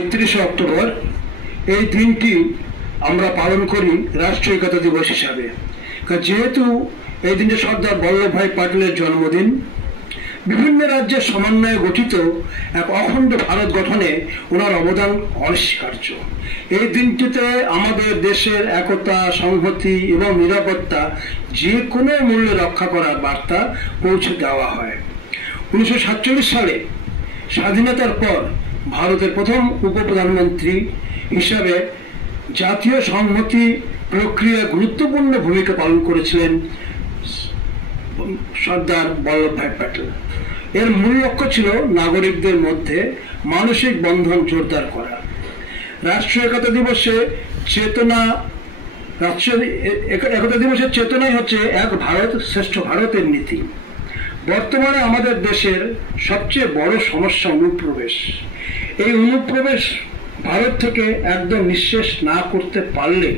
31 October এই দিনটি আমরা পালন করি রাষ্ট্রীয় একতা দিবস হিসাবে। যেহেতু এই দিনে সর্দার বল্লভভাই প্যাটেলের জন্মদিন, বিভিন্ন রাজ্যের সমন্বয়ে গঠিত এক অখণ্ড ভারত গঠনে ওনার অবদান অনস্বীকার্য। এই দিনটিতে আমাদের দেশের একতা, সংহতি এবং নিরাপত্তা যে কোনো মূল্যে রক্ষা করার বার্তা পৌঁছে দেওয়া হয়। 1947 সালে স্বাধীনতার পর ভারতের প্রথম উপপ্রধানমন্ত্রী হিসাবে জাতীয় সংহতি প্রক্রিয়ায় গুরুত্বপূর্ণ ভূমিকা পালন করেছিলেন সর্দার বল্লভভাই প্যাটেল। এর মূল লক্ষ্য ছিল নাগরিকদের মধ্যে মানসিক বন্ধন জোরদার করা। রাষ্ট্রীয় একতা দিবসের চেতনাই হচ্ছে এক ভারত শ্রেষ্ঠ ভারতের নীতি। বর্তমানে আমাদের দেশের সবচেয়ে বড় সমস্যা অনুপ্রবেশ। এই অনুপ্রবেশ ভারত থেকে একদম নিঃশেষ না করতে পারলে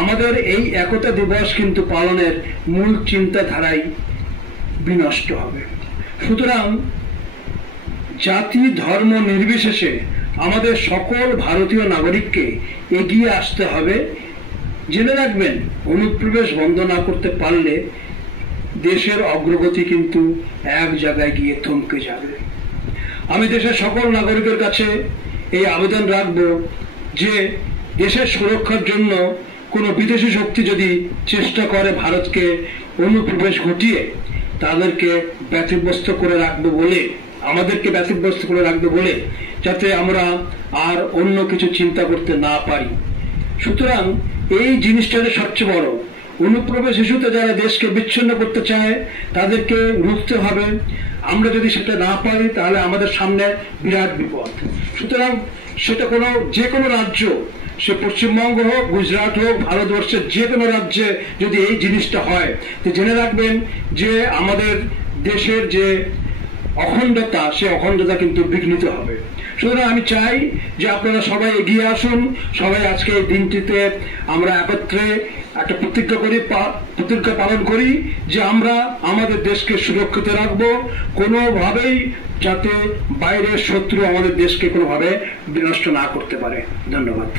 আমাদের এই একতা দিবস কিন্তু পালনের মূল চিন্তাধারাই বিনষ্ট হবে। সুতরাং জাতি ধর্ম নির্বিশেষে আমাদের সকল ভারতীয় নাগরিককে এগিয়ে আসতে হবে। জেনে রাখবেন, অনুপ্রবেশ বন্ধ না করতে পারলে দেশের অগ্রগতি কিন্তু এক জায়গায় গিয়ে থমকে যাবে। আমি দেশের সকল নাগরিকের কাছে এই আবেদন রাখব যে দেশের সুরক্ষার জন্য কোনো বিদেশি শক্তি যদি চেষ্টা করে ভারতকে অনুপ্রবেশ ঘটিয়ে তাদেরকে ব্যতিব্যস্ত করে রাখবে বলে, আমাদেরকে ব্যতিব্যস্ত করে রাখবে বলে, যাতে আমরা আর অন্য কিছু চিন্তা করতে না পারি। সুতরাং এই জিনিসটা সবচেয়ে বড়। অনুপ্রবেশ ইস্যুতে যারা দেশকে বিচ্ছিন্ন করতে চায় তাদেরকে রুখতে হবে। আমরা যদি সেটা না পারি তাহলে আমাদের সামনে বিরাট বিপদ। সুতরাং সেটা যে কোনো রাজ্য, সে পশ্চিমবঙ্গ হোক, গুজরাট হোক, ভারতবর্ষের যে কোনো রাজ্যে যদি এই জিনিসটা হয়, তো জেনে রাখবেন যে আমাদের দেশের যে অখণ্ডতা, সে অখণ্ডতা কিন্তু বিঘ্নিত হবে। সুতরাং আমি চাই যে আপনারা সবাই এগিয়ে আসুন, সবাই আজকে এই দিনটিতে আমরা একত্রে একটা প্রতিজ্ঞা পালন করি যে আমরা আমাদের দেশকে সুরক্ষিত রাখবো, কোনোভাবেই যাতে বাইরের শত্রু আমাদের দেশকে কোনোভাবে বিনষ্ট না করতে পারে। ধন্যবাদ।